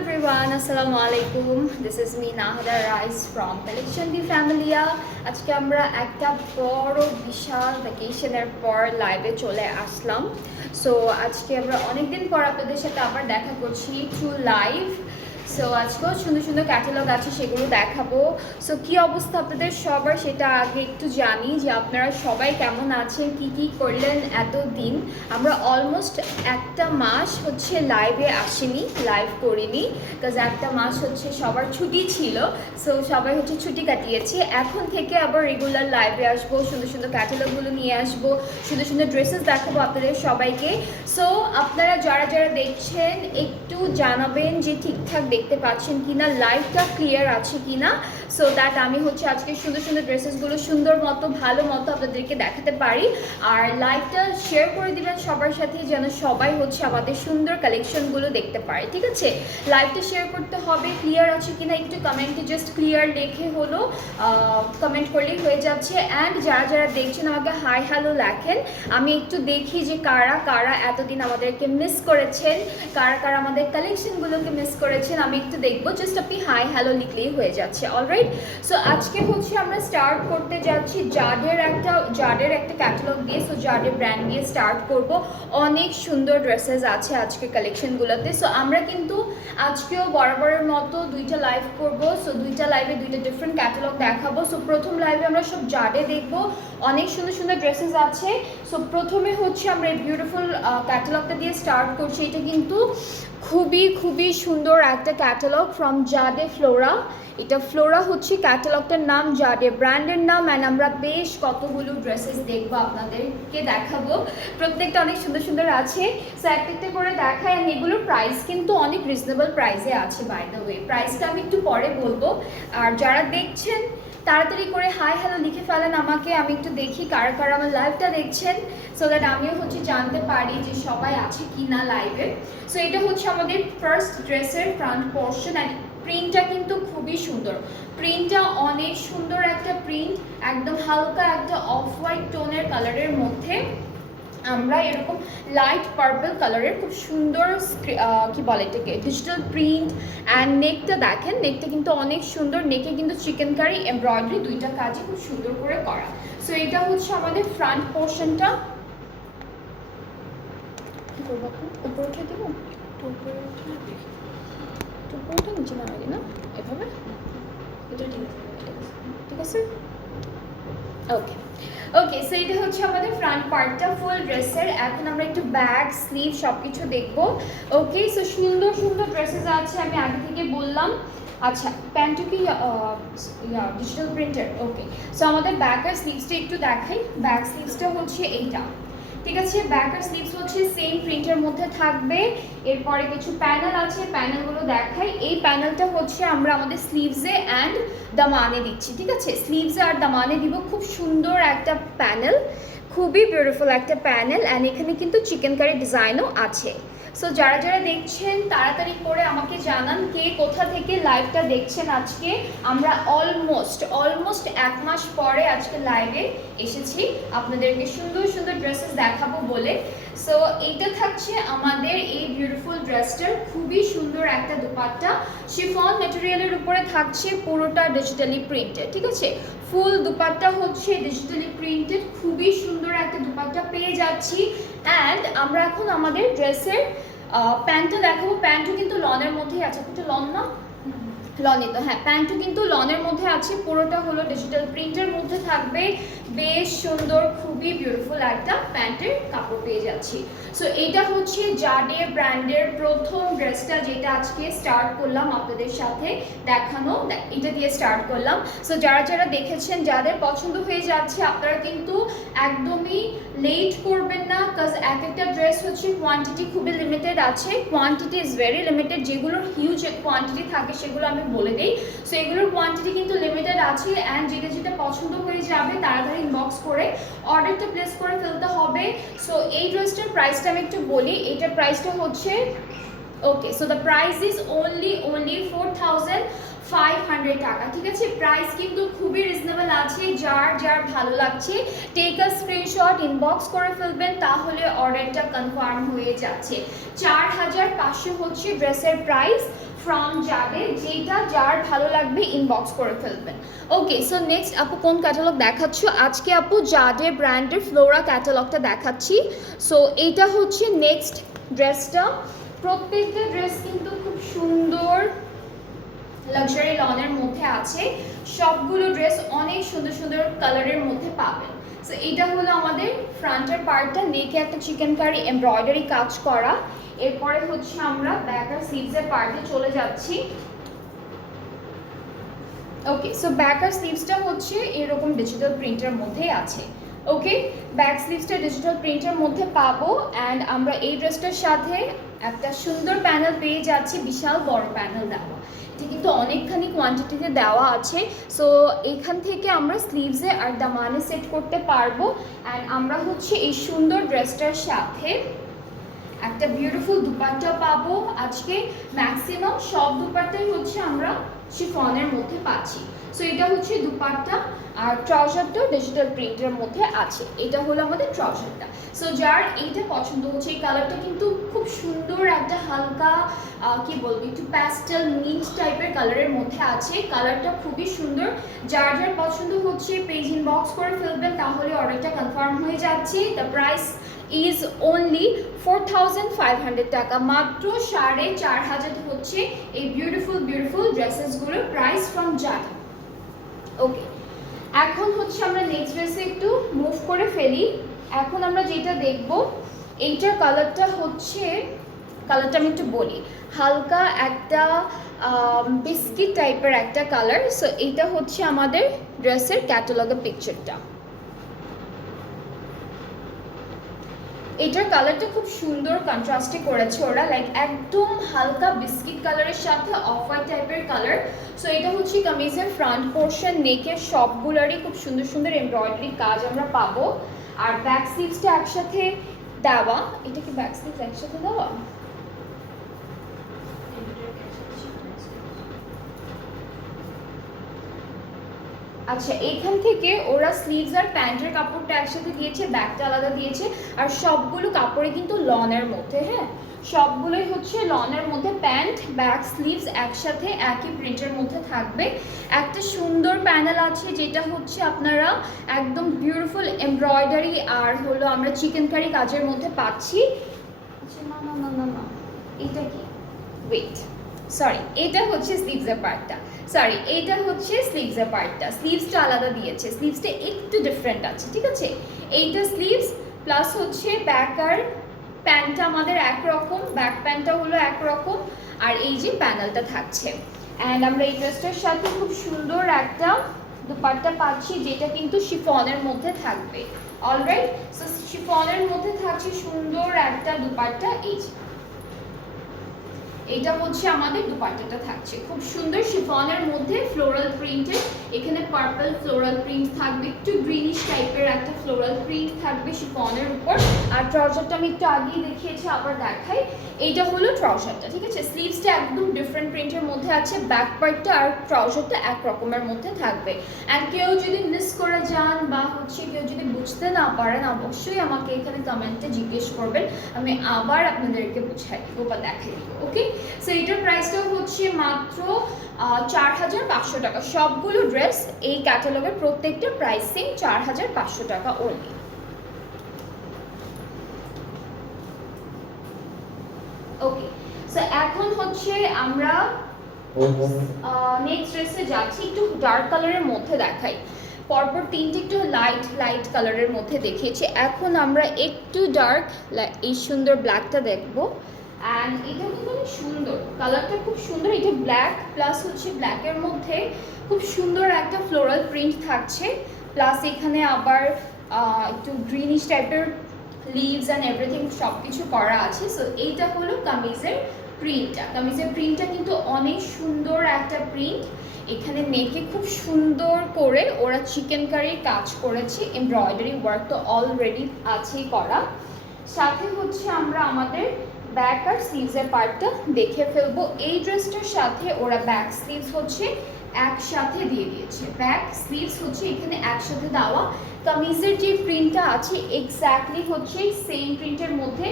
everyone, Assalamu alaikum. This is me Nahada Rais from Collection Di Familia. আজকে আমরা একটা বড় বিশাল ভ্যাকেশনের পর লাইভে চলে আসলাম। সো আজকে আমরা অনেকদিন পর আপনাদের সাথে আবার দেখা করছি টু লাইভ। সো আজকেও সুন্দর সুন্দর ক্যাটালগ আছে, সেগুলো দেখাবো। সো কী অবস্থা আপনাদের সবার সেটা আগে একটু জানি যে আপনারা সবাই কেমন আছেন, কি কি করলেন এতদিন। আমরা অলমোস্ট একটা মাস হচ্ছে লাইভে আসিনি, লাইভ করিনি, বিকজ একটা মাস হচ্ছে সবার ছুটি ছিল। সো সবাই হচ্ছে ছুটি কাটিয়েছি। এখন থেকে আবার রেগুলার লাইভে আসবো, সুন্দর সুন্দর ক্যাটালগুলো নিয়ে আসবো, সুন্দর সুন্দর ড্রেসেস দেখাবো আপনাদের সবাইকে। সো আপনারা যারা যারা দেখছেন একটু জানাবেন যে ঠিকঠাক দেখতে পাচ্ছেন কিনা, লাইভটা ক্লিয়ার আছে কিনা, সো দ্যাট আমি হচ্ছে আজকে সুন্দর সুন্দর ড্রেসেসগুলো সুন্দর মতো ভালো মতো আপনাদেরকে দেখাতে পারি। আর লাইভটা শেয়ার করে দিবেন সবার সাথে, যেন সবাই হচ্ছে আমাদের সুন্দর কালেকশনগুলো দেখতে পারে। ঠিক আছে, লাইভটা শেয়ার করতে হবে, ক্লিয়ার আছে কিনা একটু কমেন্টে জাস্ট ক্লিয়ার লিখে হলো কমেন্ট করলেই হয়ে যাচ্ছে। অ্যান্ড যারা যারা দেখছেন আমাকে হাই হ্যালো লেখেন, আমি একটু দেখি যে কারা কারা এতদিন আমাদেরকে মিস করেছেন, কারা কারা আমাদের কালেকশনগুলোকে মিস করেছেন, আমি একটু দেখবো। জাস্ট আপনি হাই হ্যালো লিখলেই হয়ে যাচ্ছে। অলরাইট, সো আজকে হচ্ছে আমরা স্টার্ট করতে যাচ্ছি জাডের একটা ক্যাটালগ দিয়ে। সো জাডের ব্র্যান্ড দিয়ে স্টার্ট করব। অনেক সুন্দর ড্রেসেস আছে আজকে কালেকশনগুলোতে। সো আমরা কিন্তু আজকেও বরাবরের মতো দুইটা লাইভ করব। সো দুইটা লাইভে দুইটা ডিফারেন্ট ক্যাটালগ দেখাবো। সো প্রথম লাইভে আমরা সব জাডে দেখব, অনেক সুন্দর সুন্দর ড্রেসেস আছে। সো প্রথমে হচ্ছে আমরা এই বিউটিফুল ক্যাটালগটা দিয়ে স্টার্ট করছি। এটা কিন্তু খুবই খুবই সুন্দর একটা ক্যাটালগ ফ্রম জাডে ফ্লোরা। এটা ফ্লোরা হচ্ছে ক্যাটালগটার নাম, জাডে ব্র্যান্ডের নাম। অ্যান্ড আমরা বেশ কতগুলো ড্রেসেস দেখবো, আপনাদেরকে দেখাবো। প্রত্যেকটা অনেক সুন্দর সুন্দর আছে। সো একটা করে দেখায়। অ্যান্ড এগুলোর প্রাইস কিন্তু অনেক রিজনেবল প্রাইসে আছে। বাই দ্য ওয়ে, প্রাইসটা আমি একটু পরে বলবো। আর যারা দেখছেন তাড়াতাড়ি করে হাই হ্যালো লিখে ফেলেন আমাকে, আমি একটু দেখি কারা কারা আমার লাইভটা দেখছেন, সো দ্যাট আমিও হচ্ছে জানতে পারি যে সবাই আছে কি না লাইভে। সো এটা হচ্ছে আমাদের ফার্স্ট ড্রেসের ফ্রন্ট পোর্শন। অ্যান্ড প্রিন্টটা কিন্তু খুবই সুন্দর, প্রিন্টটা অনেক সুন্দর একটা প্রিন্ট, একদম হালকা একটা অফ হোয়াইট টোনের কালারের মধ্যে আমরা এরকম লাইট পার্পল কালারের খুব সুন্দর কি বলে এটাকে ডিজিটাল প্রিন্ট। অ্যান্ড নেকটা দেখেন, নেকটা কিন্তু অনেক সুন্দর। নেকে কিন্তু চিকেন কারি এমব্রয়ডারি দুইটা কাজই খুব সুন্দর করে করা। সো এটা হচ্ছে আমাদের ফ্রন্ট পোর্শনটা। কি করবো এখন, উপরে উঠে দেবো, উপরে উঠে নিচে নামাই না, এভাবে এটা ঠিক আছে। ওকে ওকে, সো এটা হচ্ছে আমাদের ফ্রন্ট পার্টটা ফুল ড্রেসের। এখন আমরা একটু ব্যাক স্লিভ সব কিছু দেখবো। ওকে, সো সুন্দর সুন্দর ড্রেসেস আছে, আমি আগে থেকে বললাম। আচ্ছা, প্যান্টটা কি ডিজিটাল প্রিন্টার? ওকে, সো আমাদের ব্যাক আর স্লিভসটা একটু দেখাই। ব্যাক স্লিভসটা হচ্ছে এইটা, ঠিক আছে। ব্যাক আর স্লিভস হচ্ছে সেম প্রিন্টের মধ্যে থাকবে। এরপরে কিছু প্যানেল আছে, প্যানেলগুলো দেখাই। এই প্যানেলটা হচ্ছে আমরা আমাদের স্লিভসে অ্যান্ড দামানে দিচ্ছি, ঠিক আছে। স্লিভসে আর দামানে দিব। খুব সুন্দর একটা প্যানেল, খুবই বিউটিফুল একটা প্যানেল। অ্যান্ড এখানে কিন্তু চিকেন কারি ডিজাইনও আছে। সো যারা যারা দেখছেন তাড়াতাড়ি করে আমাকে জানান কে কোথা থেকে লাইভটা দেখছেন আজকে। আমরা অলমোস্ট এক মাস পরে আজকে লাইভে এসেছি আপনাদেরকে সুন্দর সুন্দর ড্রেসেস দেখাবো বলে। সো এইটা থাকছে আমাদের এই বিউটিফুল ড্রেসটার খুবই সুন্দর একটা দুপাট্টা, শিফন ম্যাটেরিয়ালের উপরে থাকছে, পুরোটা ডিজিটালি প্রিন্টেড, ঠিক আছে। ফুল দুপাট্টা হচ্ছে ডিজিটালি প্রিন্টেড, খুবই সুন্দর একটা দুপাট্টা পেয়ে যাচ্ছি। অ্যান্ড আমরা এখন আমাদের ড্রেসের প্যান্টটা দেখাবো। প্যান্টও কিন্তু লনের মধ্যেই আছে, একটু লন না, লনে তো হ্যাঁ, প্যান্টও কিন্তু লনের মধ্যে আছে। পুরোটা হলো ডিজিটাল প্রিন্টের মধ্যে থাকবে। বেশ সুন্দর, খুবই বিউটিফুল একটা প্যান্টের কাপড় পেয়ে যাচ্ছি। সো এটা হচ্ছে জাডে ব্র্যান্ডের প্রথম ড্রেসটা, যেটা আজকে স্টার্ট করলাম আপনাদের সাথে দেখানো, এটা দিয়ে স্টার্ট করলাম। সো যারা যারা দেখেছেন, যাদের পছন্দ হয়ে যাচ্ছে, আপনারা কিন্তু একদমই লেট করবেন না, বিকজ এক একটা ড্রেস হচ্ছে কোয়ান্টিটি খুবই লিমিটেড আছে। কোয়ান্টিটি ইজ ভেরি লিমিটেড, যেগুলোর হিউজ কোয়ান্টিটি থাকে সেগুলো আমি বলে দিই। সো এগুলোর কোয়ান্টিটি কিন্তু লিমিটেড আছে। অ্যান্ড যেটা যেটা পছন্দ হয়ে যাবে তাড়াতাড়ি ইনবক্স করে অর্ডারটা প্লেস করে ফেলতে হবে। সো এই ড্রেসটার প্রাইসটা আমি একটু বলি। এটার প্রাইসটা হচ্ছে okay, so the price is only 4500 টাকা, ঠিক আছে। প্রাইস কিন্তু খুবই রিজনেবল আছে। যার যার ভালো লাগছে টেক আ স্ক্রিনশট, ইনবক্স করে ফেলবেন, তাহলে অর্ডারটা কনফার্ম হয়ে যাচ্ছে। 4500 হচ্ছে ড্রেসের প্রাইস। ফ্রম জাডে, যেটা যার ভালো লাগবে ইনবক্স করে ফেলবেন। ওকে, সো নেক্সট আপু কোন ক্যাটালগ দেখাচ্ছ? আজকে আপু জাডে ব্র্যান্ডের ফ্লোরা ক্যাটালগটা দেখাচ্ছি। সো এটা হচ্ছে নেক্সট ড্রেসটা। প্রত্যেকটা ড্রেস কিন্তু খুব সুন্দর লাক্সারি লনের মধ্যে আছে। সবগুলো ড্রেস অনেক সুন্দর সুন্দর কালারের মধ্যে পাবেন। সো এটা হলো আমাদের ফ্রন্টের পার্টটা, নেকে একটা চিকেন কারি এমব্রয়ডারি কাজ করা। এরপরে হচ্ছে আমরা ব্যাক আর স্লিভসের পার্টে চলে যাচ্ছি। ওকে, সো ব্যাক আর স্লিভসটা হচ্ছে এরকম ডিজিটাল প্রিন্টের মধ্যেই আছে। ওকে, ব্যাক স্লিভসটা ডিজিটাল প্রিন্টের মধ্যে পাবো। অ্যান্ড আমরা এই ড্রেসটার সাথে একটা সুন্দর প্যানেল পেয়ে যাচ্ছি, বিশাল বড় প্যানেল দেওয়া। এটা কিন্তু অনেকখানি কোয়ান্টিটিতে দেওয়া আছে। সো এখান থেকে আমরা স্লিভসে আর দামানে সেট করতে পারবো। অ্যান্ড আমরা হচ্ছে এই সুন্দর ড্রেসটার সাথে একটা বিউটিফুল দুপাট্টা পাবো। আজকে ম্যাক্সিমাম সব দুপাট্টাই হচ্ছে আমরা শিফনের মধ্যে পাচ্ছি। সো এটা হচ্ছে দুপাট্টা, আর ট্রাউজারটা ডিজিটাল প্রিন্টের মধ্যে আছে। এটা হলো আমাদের ট্রাউজারটা। সো যার এইটা পছন্দ হচ্ছে, এই কালারটা কিন্তু খুব সুন্দর একটা হালকা কি বলবো, একটু প্যাস্টেল মিন্ট টাইপের কালারের মধ্যে আছে। কালারটা খুবই সুন্দর। যার যার পছন্দ হচ্ছে পেজ ইনবক্স করে ফেলবেন, তাহলে অর্ডারটা কনফার্ম হয়ে যাচ্ছে। দ্য প্রাইস ইজ অনলি 4500 টাকা, মাত্র 4500 হচ্ছে এই বিউটিফুল বিউটিফুল ড্রেসেসগুলোর প্রাইস ফ্রম জাডে। ওকে, এখন হচ্ছে আমরা নেক্সট ড্রেসে একটু মুভ করে ফেলি। এখন আমরা যেটা দেখব, এইটার কালারটা হচ্ছে, কালারটা আমি একটু বলি, হালকা একটা বিস্কিট টাইপের একটা কালার। সো এইটা হচ্ছে আমাদের ড্রেসের ক্যাটালগের পিকচারটা। এটার কালারটা খুব সুন্দর কন্ট্রাস্টে করেছে ওরা, লাইক একদম হালকা বিস্কিট কালারের সাথে অফ হোয়াইট টাইপের কালার। সো এটা হচ্ছে কামিজের ফ্রন্ট পোর্শন, নেকের সবগুলোরই খুব সুন্দর সুন্দর এমব্রয়ডারি কাজ আমরা পাবো। আর ব্যাক স্লিভসটা একসাথে দেওয়া। এটা কি ব্যাক স্লিভস একসাথে দেওয়া? আচ্ছা, এইখান থেকে ওরা স্লিভস আর প্যান্টের কাপড়টা একসাথে দিয়েছে, ব্যাকটা আলাদা দিয়েছে। আর সবগুলো কাপড়ে কিন্তু লনের মধ্যে, হ্যাঁ সবগুলোই হচ্ছে লনের মধ্যে, প্যান্ট ব্যাক স্লিভস একসাথে একই প্রিন্টের মধ্যে থাকবে। একটা সুন্দর প্যানেল আছে, যেটা হচ্ছে আপনারা একদম বিউটিফুল এমব্রয়ডারি আর হলো আমরা চিকেন কারি কাজের মধ্যে পাচ্ছি। আচ্ছা, না না না না না, এটা কি, ওয়েট, সরি, এটা হচ্ছে স্লিভসের পার্টটা। সরি, এইটা হচ্ছে স্লিভসের পার্টটা, স্লিভসটা আলাদা দিয়েছে, স্লিভসটা একটু ডিফারেন্ট আছে, ঠিক আছে। এইটা স্লিভস প্লাস হচ্ছে ব্যাক আর প্যান্টটা আমাদের একরকম, ব্যাক প্যান্টটা হলো একরকম, আর এই যে প্যানেলটা থাকছে। অ্যান্ড আমরা এই ড্রেসটার সাথে খুব সুন্দর একটা দুপাট্টা পাচ্ছি, যেটা কিন্তু শিফনের মধ্যে থাকবে। অলরাইট, সো শিফনের মধ্যে থাকছে সুন্দর একটা দুপাট্টা। এই যে এটা হচ্ছে আমাদের দুপাট্টাটা থাকছে খুব সুন্দর শিফনের মধ্যে ফ্লোরাল প্রিন্টের। এখানে পার্পল ফ্লোরাল প্রিন্ট থাকবে, একটু গ্রিনিশ টাইপের একটা ফ্লোরাল প্রিন্ট থাকবে শিফনের উপর। আর ট্রাউজারটা আমি একটু আগেই দেখিয়েছি, আবার দেখাই। এইটা হলো ট্রাউজারটা, ঠিক আছে। স্লিভসটা একদম ডিফারেন্ট প্রিন্টের মধ্যে আছে, ব্যাক পার্টটা আর ট্রাউজারটা এক রকমের মধ্যে থাকবে। অ্যান্ড কেউ যদি মিস করে যান বা হচ্ছে কেউ যদি বুঝতে না পারেন, অবশ্যই আমাকে এখানে কমেন্টে জিজ্ঞেস করবেন, আমি আবার আপনাদেরকে বুঝাই দিব বা দেখাই দিব। ওকে, সো এটার প্রাইসটাও হচ্ছে মাত্র 4500 টাকা। সবগুলো ড্রেস এই ক্যাটালগের প্রত্যেকটা প্রাইসিং 4500 টাকা অনলি। ওকে, সো এখন হচ্ছে আমরা নেক্সট ড্রেসে যাচ্ছি, একটু ডার্ক কালারের মধ্যে দেখাই। পরপর তিনটে একটু লাইট কালারের মধ্যে দেখিয়েছি, এখন আমরা একটু ডার্ক এই সুন্দর ব্ল্যাকটা দেখবো। অ্যান্ড এটা কিন্তু অনেক সুন্দর, কালারটা খুব সুন্দর। এটা ব্ল্যাক প্লাস হচ্ছে ব্ল্যাকের মধ্যে খুব সুন্দর একটা ফ্লোরাল প্রিন্ট থাকছে, প্লাস এখানে আবার একটু গ্রিনিশ টাইপের লিভস অ্যান্ড এভরিথিং সব কিছু করা আছে। সো এইটা হলো কামিজের প্রিন্টটা। কামিজের প্রিন্টটা কিন্তু অনেক সুন্দর একটা প্রিন্ট। এখানে নেকে খুব সুন্দর করে ওরা চিকেন কারির কাজ করেছে, এমব্রয়ডারি ওয়ার্ক তো অলরেডি আছেই করা। সাথে হচ্ছে আমরা আমাদের ব্যাক আর স্লিভসের পার্টটা দেখে ফেলবো। এই ড্রেসটার সাথে ওরা ব্যাক স্লিভস হচ্ছে একসাথে দিয়ে দিয়েছে, ব্যাক স্লিভস হচ্ছে এখানে একসাথে দেওয়া। কামিজের যে প্রিন্টটা আছে এক্স্যাক্টলি হচ্ছে সেম প্রিন্টের মধ্যে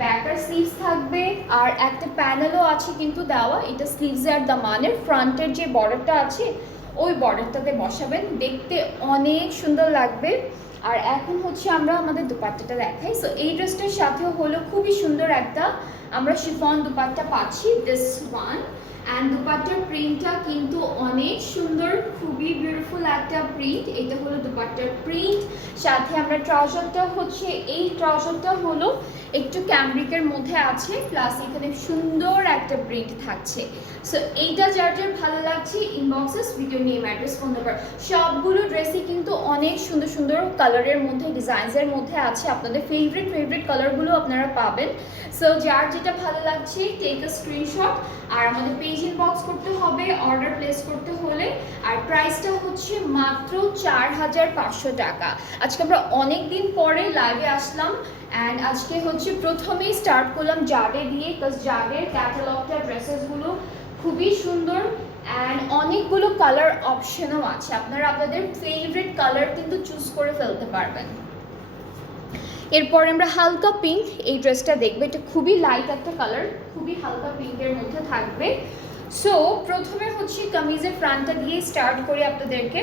ব্যাক আর স্লিভস থাকবে, আর একটা প্যানেলও আছে কিন্তু দেওয়া, এটা স্লিভস আর দামানের ফ্রন্টের যে বর্ডারটা আছে ওই বর্ডারটাতে বসাবেন, দেখতে অনেক সুন্দর লাগবে। আর এখন হচ্ছে আমরা আমাদের দুপাট্টাটা দেখাই। সো এই ড্রেসটার সাথেও হলো খুবই সুন্দর একটা আমরা শিফন দুপাট্টা পাচ্ছি, দিস ওয়ান। অ্যান্ড দুপাট্টার প্রিন্টটা কিন্তু অনেক সুন্দর, খুবই বিউটিফুল একটা প্রিন্ট। এটা হলো দুপাট্টার প্রিন্ট। সাথে আমরা ট্রাউজারটা হচ্ছে, এই ট্রাউজারটা হলো একটু ক্যামব্রিকের মধ্যে আছে, প্লাস এখানে সুন্দর একটা প্রিন্ট থাকছে। সো এইটা যার যার ভালো লাগছে inboxes video name address phone number, সবগুলো ড্রেসই কিন্তু অনেক সুন্দর সুন্দর কালারের মধ্যে ডিজাইনসের মধ্যে আছে, আপনাদের ফেভারিট কালারগুলো আপনারা পাবেন। সো যার যেটা ভালো লাগছে টেক আ স্ক্রিনশট, আর আমাদের পেজ ইনবক্স করতে হবে অর্ডার প্লেস করতে হলে। আর প্রাইসটা হচ্ছে মাত্র 4500 টাকা। আজকে আমরা অনেক দিন পরে লাইভে আসলাম, অ্যান্ড আজকে হচ্ছে প্রথমেই স্টার্ট করলাম জাডে দিয়ে, বিকজ জাডের ক্যাটালগটা ড্রেসেসগুলো খুবই সুন্দর অ্যান্ড অনেকগুলো কালার অপশনও আছে, আপনারা আপনাদের ফেভারিট কালার কিন্তু চুজ করে ফেলতে পারবেন। এরপর আমরা হালকা পিঙ্ক এই ড্রেসটা দেখবে, এটা খুবই লাইট একটা কালার, খুবই হালকা পিঙ্কের মধ্যে থাকবে। সো প্রথমে হচ্ছে কামিজের ফ্রন্টটা দিয়ে স্টার্ট করি আপনাদেরকে।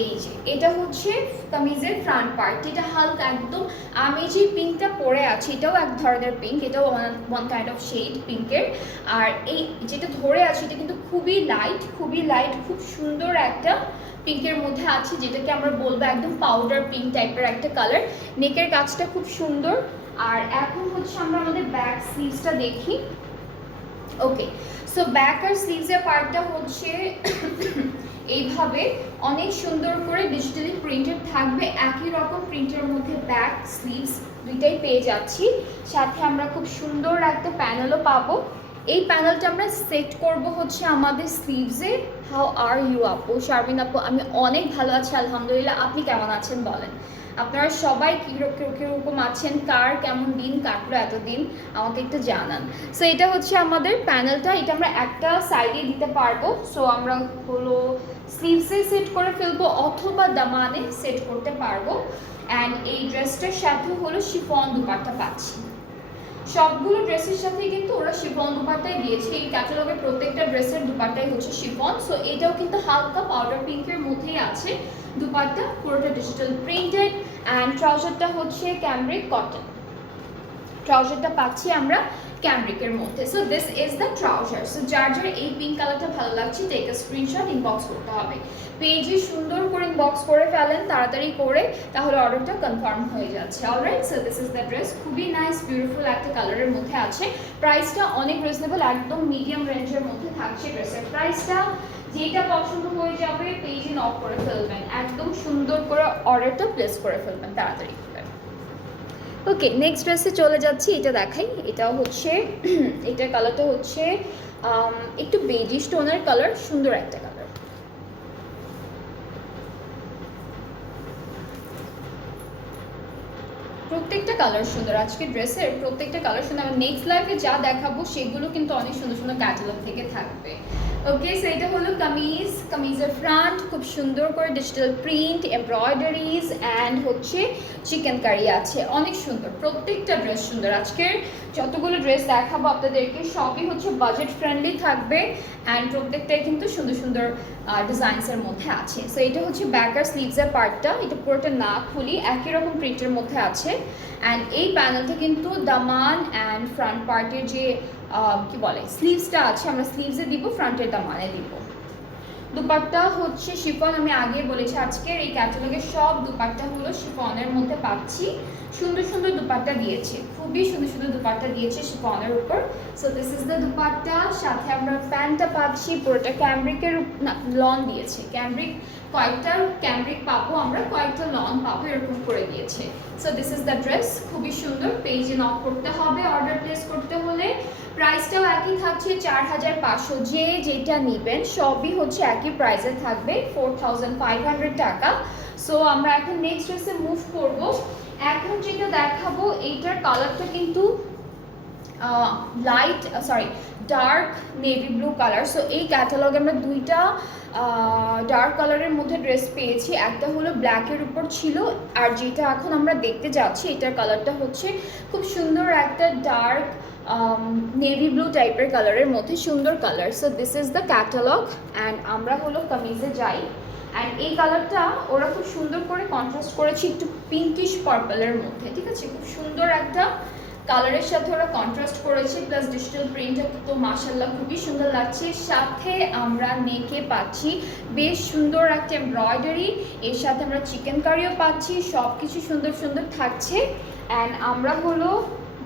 এই যে এটা হচ্ছে কামিজের ফ্রন্ট পার্ট, এটা হালকা একদম, আমি যে পিঙ্কটা পরে আছি এটাও এক ধরনের পিঙ্ক, এটাও ওয়ান কাইন্ড অফ শেড পিঙ্কের। আর এই যেটা ধরে আছে এটা কিন্তু খুবই লাইট, খুব সুন্দর একটা পিঙ্কের মধ্যে আছে, যেটাকে আমরা বলবো একদম পাউডার পিঙ্ক টাইপের একটা কালার। নেকের কাজটা খুব সুন্দর। আর এখন হচ্ছে আমরা আমাদের ব্যাক স্লিভসটা দেখি। ওকে, সো ব্যাক আর স্লিভসের পার্টটা হচ্ছে এইভাবে অনেক সুন্দর করে ডিজিটালি প্রিন্টেড থাকবে, একই রকম প্রিন্টের মধ্যে ব্যাক স্লিভস দুইটাই পেয়ে যাচ্ছি। সাথে আমরা খুব সুন্দর একটা প্যানেলও পাবো। এই প্যানেলটা আমরা সেট করব হচ্ছে আমাদের স্লিভসে। হাউ আর ইউ আপু? শারমিন আপু, আমি অনেক ভালো আছি আলহামদুলিল্লাহ, আপনি কেমন আছেন বলেন? আপনারা সবাই কীরকম আছেন, কার কেমন দিন কাটলো এতদিন আমাকে একটু জানান। সো এটা হচ্ছে আমাদের প্যানেলটা, এটা আমরা একটা সাইডে দিতে পারবো। সো আমরা হলো স্লিভসে সেট করে ফেলবো অথবা দামানে সেট করতে পারবো। অ্যান্ড এই ড্রেসটার সাথে হলো শিফন দুপাট্টা পাচ্ছি, সবগুলো ড্রেসের সাথে কিন্তু ওরা শিফন দুপাট্টাই দিয়েছে, এই ক্যাটালগের প্রত্যেকটা ড্রেসের দুপাট্টাই হচ্ছে শিফন। সো এটাও কিন্তু হালকা পাউডার পিঙ্কের মধ্যেই আছে দুপাট্টা, পুরোটা ডিজিটাল প্রিন্টেড। অ্যান্ড ট্রাউজারটা হচ্ছে ক্যামব্রিক কটন, ট্রাউজারটা পাচ্ছি আমরা ক্যামব্রিকের মধ্যে। So this is the trouser. So যার যার এই পিঙ্ক কালারটা ভালো লাগছে টেক আ স্ক্রিনশট, ইনবক্স করতে হবে পেজে, সুন্দর করে ইনবক্স করে ফেলেন তাড়াতাড়ি করে, তাহলে অর্ডারটা কনফার্ম হয়ে যাচ্ছে। Alright, so this is the dress, খুবই নাইস বিউটিফুল একটা কালারের মধ্যে আছে। প্রাইসটা অনেক রিজনেবল, একদম মিডিয়াম রেঞ্জের মধ্যে থাকছে ড্রেসের প্রাইসটা। যেটা পছন্দ হয়ে যাবে পেজে নক করে ফেলবেন, একদম সুন্দর করে অর্ডারটা প্লেস করে ফেলবেন তাড়াতাড়ি করে। ওকে, নেক্সট ড্রেসে চলে যাচ্ছি, এটা দেখাই। এটাও হচ্ছে এটার কালারটা হচ্ছে একটু বেজিশ টোনের কালার, সুন্দর একটা কালার। প্রত্যেকটা কালার সুন্দর, আজকে ড্রেসের প্রত্যেকটা কালার সুন্দর। আমার নেক্সট লাইভে যা দেখাবো সেগুলো কিন্তু অনেক সুন্দর সুন্দর ক্যাটালগ থেকে থাকবে। ওকে, সো এটা হলো কামিজের ফ্রন্ট, খুব সুন্দর করে ডিজিটাল প্রিন্ট, এমব্রয়ডারিজ অ্যান্ড হচ্ছে চিকেন কারি আছে, অনেক সুন্দর, প্রত্যেকটা ড্রেস সুন্দর। আজকের যতগুলো ড্রেস দেখাবো আপনাদেরকে সবই হচ্ছে বাজেট ফ্রেন্ডলি থাকবে অ্যান্ড প্রত্যেকটাই কিন্তু সুন্দর সুন্দর ডিজাইনসের মধ্যে আছে। সো এটা হচ্ছে ব্যাক আর স্লিভসের পার্টটা, এটা পুরোটা না খুলি একই রকম প্রিন্টের মধ্যে আছে। অ্যান্ড এই প্যানেলটা কিন্তু দামান অ্যান্ড ফ্রন্ট পার্টের যে কি বলে স্লিভসটা আছে, আমরা স্লিভসে দিব, ফ্রন্টের দামানে দিব। দুপাট্টা হচ্ছে শিফন, আমি আগে বলেছি আজকের এই ক্যাটালগের সব দুপাট্টা হলো শিফনের মধ্যে পাচ্ছি, সুন্দর সুন্দর দুপাট্টা দিয়েছে, খুবই সুন্দর সুন্দর দুপাট্টা দিয়েছে শিফনের উপর। So this is the dupatta, সাথে আমরা প্যান্টটা পাচ্ছি পুরোটা ক্যামব্রিকের লন দিয়েছে, ক্যামব্রিক কয়েকটা ক্যামব্রিক পাবো আমরা, কয়েকটা লন পাবো, এরকম করে দিয়েছে। So this is the dress, খুবই সুন্দর। পেজে নক করতে হবে অর্ডার প্লেস করতে হলে। প্রাইসটাও একই থাকছে 4500, যে যেটা নেবেন সবই হচ্ছে একই প্রাইসে থাকবে 4500 টাকা। সো আমরা এখন নেক্সট ড্রেসে মুভ করব। এখন যেটা দেখাবো এইটার কালারটা কিন্তু light dark navy blue colour. So এই ক্যাটালগে আমরা দুইটা ডার্ক কালারের মধ্যে ড্রেস পেয়েছি, একটা হলো ব্ল্যাকের উপর ছিল, আর যেটা এখন আমরা দেখতে যাচ্ছি এটার কালারটা হচ্ছে খুব সুন্দর একটা ডার্ক নেভি ব্লু টাইপের কালারের মধ্যে সুন্দর colour. So this is the catalogue and আমরা হলো কামিজে যাই। অ্যান্ড এই কালারটা ওরা খুব সুন্দর করে কন্ট্রাস্ট করেছে একটু পিঙ্কিশ পার্পলের মধ্যে, ঠিক আছে, খুব সুন্দর একটা কালারের সাথে ওরা কন্ট্রাস্ট করেছে, প্লাস ডিজিটাল প্রিন্টটা তো মাশাআল্লাহ খুবই সুন্দর লাগছে। সাথে আমরা নেকে পাচ্ছি বেশ সুন্দর একটা এমব্রয়ডারি, এর সাথে আমরা চিকেন কারিও পাচ্ছি, সব কিছু সুন্দর সুন্দর থাকছে। অ্যান্ড আমরা হলো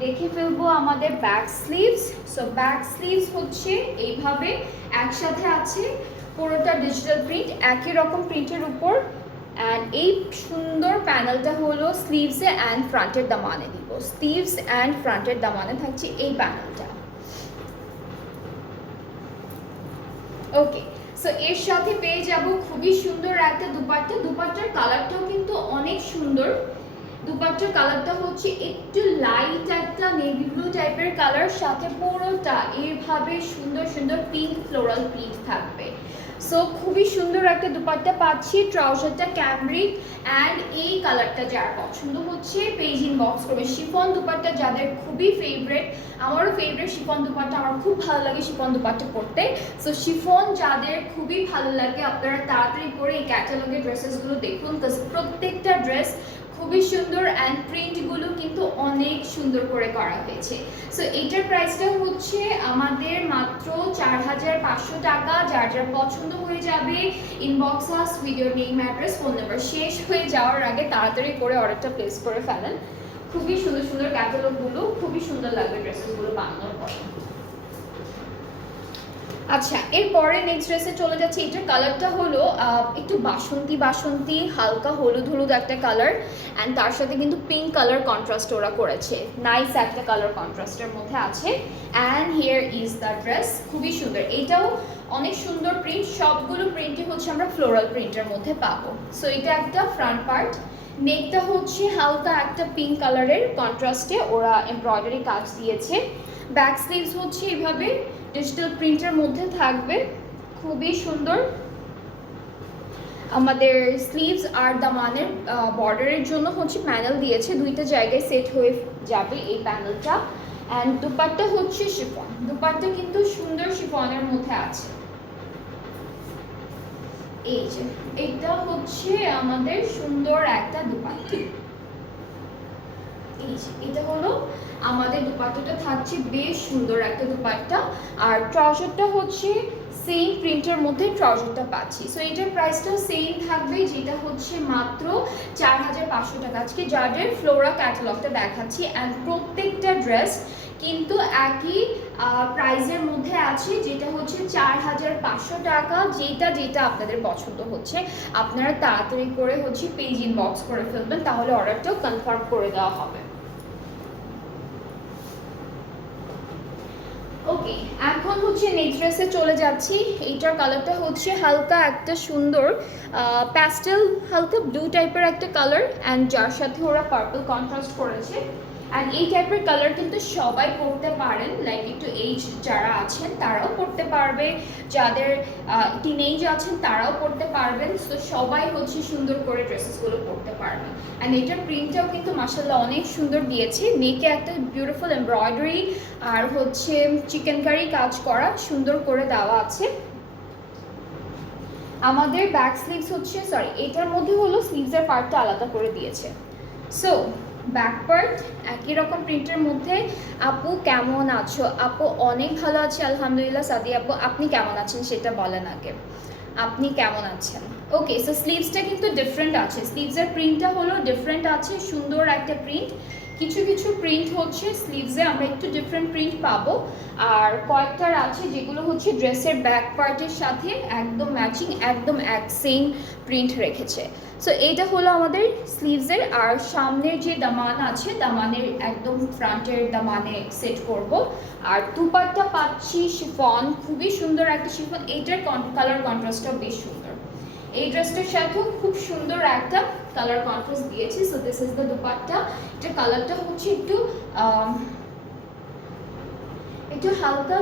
দেখে ফেলবো আমাদের back sleeves. So back sleeves হচ্ছে এইভাবে একসাথে আছে, পুরোটা ডিজিটাল প্রিন্ট, একই রকম প্রিন্টের উপর। অ্যান্ড এই সুন্দর প্যানেলটা হলো স্লিভসে অ্যান্ড ফ্রন্টের দামানে দিব, স্লিভস অ্যান্ড ফ্রন্টের দামানে থাকছে এই প্যানেলটা। ওকে, সো এর সাথে পেয়ে যাব খুবই সুন্দর একটা দুপাট্টা। দুপাট্টার কালারটাও কিন্তু অনেক সুন্দর। দুপাট্টার কালারটা হচ্ছে একটু লাইট একটা নেভি ব্লু টাইপের কালার, সাথে পুরোটা এইভাবে সুন্দর সুন্দর পিঙ্ক ফ্লোরাল প্রিন্ট থাকবে। সো খুবই সুন্দর একটা দুপাট্টা পাচ্ছি, ট্রাউজারটা ক্যামব্রিক। অ্যান্ড এই কালারটা যার পছন্দ হচ্ছে পেজ ইনবক্স করবে। শিফন দুপাট্টা যাদের খুবই ফেভারেট, আমারও ফেভারিট শিফন দুপাট্টা, আমার খুব ভালো লাগে শিফন দুপাট্টা পরতে। সো শিফন যাদের খুবই ভালো লাগে আপনারা তাড়াতাড়ি করে এই ক্যাটালগের ড্রেসেসগুলো দেখুন, বিকজ প্রত্যেকটা ড্রেস খুবই সুন্দর অ্যান্ড প্রিন্টগুলো কিন্তু অনেক সুন্দর করে করা হয়েছে। সো এইটার প্রাইসটা হচ্ছে আমাদের মাত্র 4500 টাকা। যার যার পছন্দ হয়ে যাবে inbox us with your name, address, phone number. শেষ হয়ে যাওয়ার আগে তাড়াতাড়ি করে অর্ডারটা প্লেস করে ফেলেন। খুবই সুন্দর সুন্দর ক্যাটালগুলো, খুবই সুন্দর লাগবে ড্রেসগুলো বানানোর পর। আচ্ছা, এরপরে নেক্সট ড্রেসে চলে যাচ্ছে। এটার কালারটা হলো একটু বাসন্তী বাসন্তী, হালকা হলুদ হলুদ একটা কালার, অ্যান্ড তার সাথে কিন্তু পিঙ্ক কালার কন্ট্রাস্ট ওরা করেছে, নাইস একটা কালার কন্ট্রাস্টের মধ্যে আছে। And here is the dress, খুবই সুন্দর, এটাও অনেক সুন্দর প্রিন্ট, সবগুলো প্রিন্টই হচ্ছে আমরা ফ্লোরাল প্রিন্টের মধ্যে পাবো। সো এটা একটা ফ্রন্ট পার্ট, নেকটা হচ্ছে হালকা একটা পিঙ্ক কালারের কন্ট্রাস্টে ওরা এমব্রয়ডারি কাজ দিয়েছে। ব্যাক স্লিভস হচ্ছে এইভাবে ডিজিটাল প্রিন্টের মধ্যে থাকবে, খুবই সুন্দর। আমাদের স্লিভস আর দামানের বর্ডারের জন্য হচ্ছে প্যানেল দিয়েছে, দুইটা জায়গায় সেট হয়ে যাবে এই প্যানেলটা। অ্যান্ড দুপাট্টা হচ্ছে শিফন, দুপাট্টা কিন্তু সুন্দর শিফনের মধ্যে আছে। এই যে এটা হচ্ছে আমাদের সুন্দর একটা দুপাট্টা, এটা হলো আমাদের দুপাট্টাটা থাকছে বেশ সুন্দর একটা দুপাট্টা। আর ট্রাউজারটা হচ্ছে সেম প্রিন্টের মধ্যে ট্রাউজারটা পাচ্ছি। সো এটার প্রাইসটাও সেম থাকবে, যেটা হচ্ছে মাত্র 4500 টাকা। আজকে যাদের ফ্লোরা ক্যাটালগটা দেখাচ্ছি, অ্যান্ড প্রত্যেকটা ড্রেস কিন্তু একই প্রাইজের মধ্যে আছে, যেটা হচ্ছে 4500 টাকা। যেটা যেটা আপনাদের পছন্দ হচ্ছে আপনারা তাড়াতাড়ি করে হচ্ছে পেজ ইনবক্স করে ফেলবেন, তাহলে অর্ডারটাও কনফার্ম করে দেওয়া হবে। ওকে, এখন হচ্ছে নেক্সট ড্রেসে চলে যাচ্ছি। এইটার কালারটা হচ্ছে হালকা একটা সুন্দর প্যাস্টেল, হালকা ব্লু টাইপের একটা কালার, অ্যান্ড যার সাথে ওরা পার্পল কন্ট্রাস্ট করেছে। অ্যান্ড এই টাইপের কালার কিন্তু সবাই পরতে পারেন, লাইক একটু এইজ যারা আছেন তারাও পরতে পারবে, যাদের টিনেজ আছেন তারাও পরতে পারবেন। তো সবাই হচ্ছে সুন্দর করে ড্রেসেসগুলো পরতে পারবেন। অ্যান্ড এটার প্রিন্টটাও কিন্তু মাশাআল্লাহ অনেক সুন্দর দিয়েছে, নেকে একটা বিউটিফুল এমব্রয়ডারি আর হচ্ছে চিকেন কারি কাজ করা সুন্দর করে দেওয়া আছে। আমাদের ব্যাক স্লিভস হচ্ছে এটার মধ্যে হলো স্লিভসের পার্টটা আলাদা করে দিয়েছে। সো ব্যাক পার্ট একই রকম প্রিন্টের মধ্যে। আপু কেমন আছো? আপু অনেক ভালো আছে আলহামদুলিল্লাহ। সাদি আপু আপনি কেমন আছেন সেটা বলেন আগে, আপনি কেমন আছেন? ওকে, সো স্লিভসটা কিন্তু ডিফারেন্ট আছে, স্লিভসের প্রিন্টটা হলো ডিফারেন্ট আছে, সুন্দর একটা প্রিন্ট। কিছু কিছু প্রিন্ট হচ্ছে স্লিভসে আমরা একটু ডিফারেন্ট প্রিন্ট পাবো, আর কয়েকটার আছে যেগুলো হচ্ছে ড্রেসের ব্যাক পার্টের সাথে একদম ম্যাচিং, একদম এক সেম প্রিন্ট রেখেছে। সো এইটা হলো আমাদের স্লিভসের। আর সামনের যে দামান আছে, দামানের একদম ফ্রন্টের দামানে সেট করব। আর দুপাট্টা পাচ্ছি শিফন, খুবই সুন্দর একটা শিফন, এইটার কালার কন্ট্রাস্টটাও বেশ সুন্দর। এই ড্রেসটার সাথেও খুব সুন্দর একটা কালার কন্ট্রাস্ট দিয়েছি। So this is the dupatta. এটার কালারটা হচ্ছে একটু একটু হালকা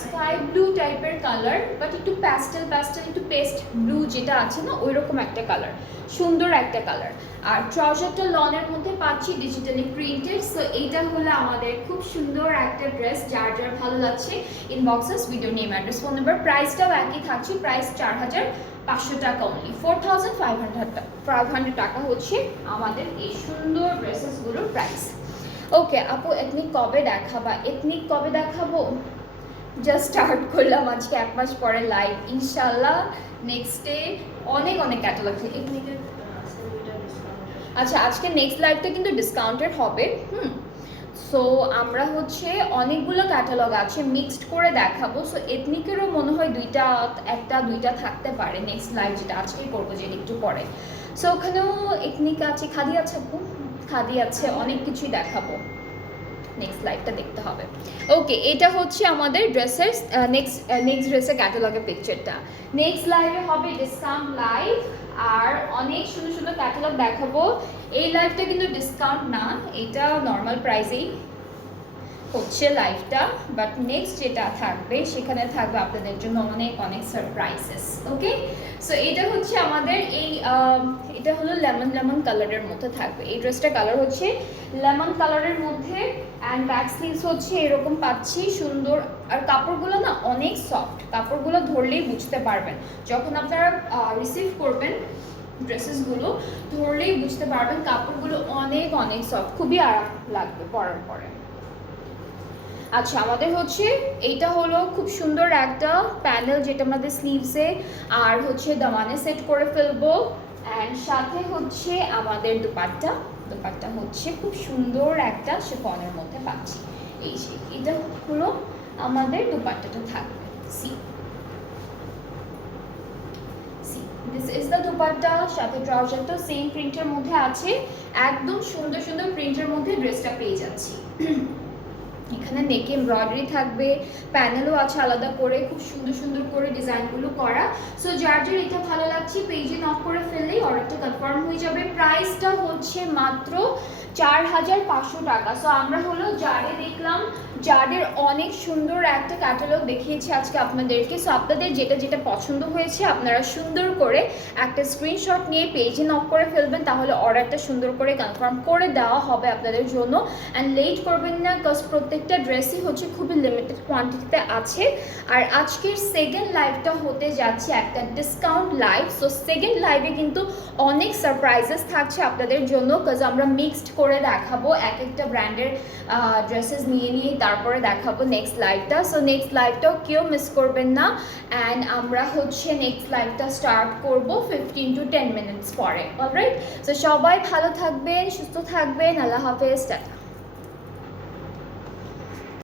স্কাই ব্লু টাইপের কালার, বাট একটু প্যাস্টেল একটু পেস্ট ব্লু যেটা আছে না ওই রকম একটা কালার, সুন্দর একটা কালার। আর ট্রাউজারটা লনের মধ্যে পাচ্ছি ডিজিটালি প্রিন্টেড। সো এইটা হলো আমাদের খুব সুন্দর একটা ড্রেস, যার যার ভালো লাগছে inboxes video name address phone number. প্রাইসটাও একই থাকছে, প্রাইস 4500 টাকা অনলি, 4500 টাকা হচ্ছে আমাদের এই সুন্দর ড্রেসেসগুলোর প্রাইস। ওকে আপু, এথনিক কবে দেখাবা? এথনিক কবে দেখাবো? জাস্ট স্টার্ট করলাম আজকে 1 মাস পরে লাইভ, ইনশাল্লাহ নেক্সট ডে অনেক ক্যাটালগ থেকে এথনিকের। আচ্ছা, আজকে নেক্সট লাইভটা কিন্তু ডিসকাউন্টেড হবে। সো আমরা হচ্ছে অনেকগুলো ক্যাটালগ আছে, মিক্সড করে দেখাবো। সো এথনিকেরও মনে হয় দুইটা থাকতে পারে নেক্সট লাইভ, যেটা আজকেই করবো, যেটা একটু পরে। সো ওখানেও এথনিক আছে, খাদি আছে আপু, খাদি আছে, অনেক কিছুই দেখাবো। নেক্সট লাইভটা দেখতে হবে। ওকে, এটা হচ্ছে আমাদের ড্রেসের নেক্সট ড্রেসের ক্যাটালগের পিকচারটা। নেক্সট লাইভে হবে ডিসকাউন্ট লাইভ, আর অনেক সুন্দর ক্যাটালগ দেখাবো। এই লাইভটা কিন্তু ডিসকাউন্ট না, এটা নর্মাল প্রাইসেই হচ্ছে লাইভটা, বাট নেক্সট যেটা থাকবে সেখানে থাকবে আপনাদের জন্য অনেক সারপ্রাইজেস। ওকে, সো এটা হচ্ছে আমাদের এটা হলো লেমন কালারের মধ্যে থাকবে। এই ড্রেসটা কালার হচ্ছে লেমন কালারের মধ্যে, অ্যান্ড ব্যাক স্লিভস হচ্ছে এরকম পাচ্ছি সুন্দর। আর কাপড়গুলো না অনেক সফট, কাপড়গুলো ধরলেই বুঝতে পারবেন, যখন আপনারা রিসিভ করবেন ড্রেসেসগুলো ধরলেই বুঝতে পারবেন কাপড়গুলো অনেক সফট, খুবই আরাম লাগবে পরার পরে। আচ্ছা, আমাদের হচ্ছে এইটা হলো খুব সুন্দর একটা প্যানেল, যেটা আমাদের স্লিভসে আর হচ্ছে দামানে সেট করে ফেলবো। অ্যান্ড সাথে হচ্ছে আমাদের দুপাট্টা হচ্ছে খুব সুন্দর একটা শিফনের মধ্যে পাচ্ছি। এই যে এটা হলো আমাদের দুপাট্টাটা থাকবে। দিস ইজ দ্য দুপাট্টা, সাথে ট্রাউজারটা সেম প্রিন্টের মধ্যে আছে, একদম সুন্দর প্রিন্টের মধ্যে ড্রেসটা পেয়ে যাচ্ছি। এখানে নেকে এমব্রয়ডারি থাকবে, প্যানেলও আছে আলাদা করে, খুব সুন্দর করে ডিজাইনগুলো করা। সো যার এটা ভালো লাগছে পেজে নক করে ফেললেই অর্ডারটা কনফার্ম হয়ে যাবে। প্রাইসটা হচ্ছে মাত্র 4500 টাকা। সো আমরা হলো জারে দেখলাম, জারের অনেক সুন্দর একটা ক্যাটালগ দেখিয়েছি আজকে আপনাদেরকে। সো আপনাদের যেটা পছন্দ হয়েছে আপনারা সুন্দর করে একটা স্ক্রিনশট নিয়ে পেজে নক করে ফেলবেন, তাহলে অর্ডারটা সুন্দর করে কনফার্ম করে দেওয়া হবে আপনাদের জন্য। অ্যান্ড লেট করবেন না, কজ প্রত্যেকটা ড্রেসই হচ্ছে খুবই লিমিটেড কোয়ান্টিটিতে আছে। আর আজকের সেকেন্ড লাইভটা হতে যাচ্ছে একটা ডিসকাউন্ট লাইভ। সো সেকেন্ড লাইভে কিন্তু অনেক সারপ্রাইজেস থাকছে আপনাদের জন্য, কজ আমরা মিক্সড করে দেখাবো এক একটা ব্র্যান্ডের ড্রেসেস নিয়ে তারপরে দেখাবো নেক্সট লাইভটা। সো নেক্সট লাইভটাও কেউ মিস করবেন না। অ্যান্ড আমরা হচ্ছে নেক্সট লাইভটা স্টার্ট করব 15 to 10 মিনিটস পরে। অলরাইট, সো সবাই ভালো থাকবেন, সুস্থ থাকবেন, আল্লাহ হাফেজ, টাটা।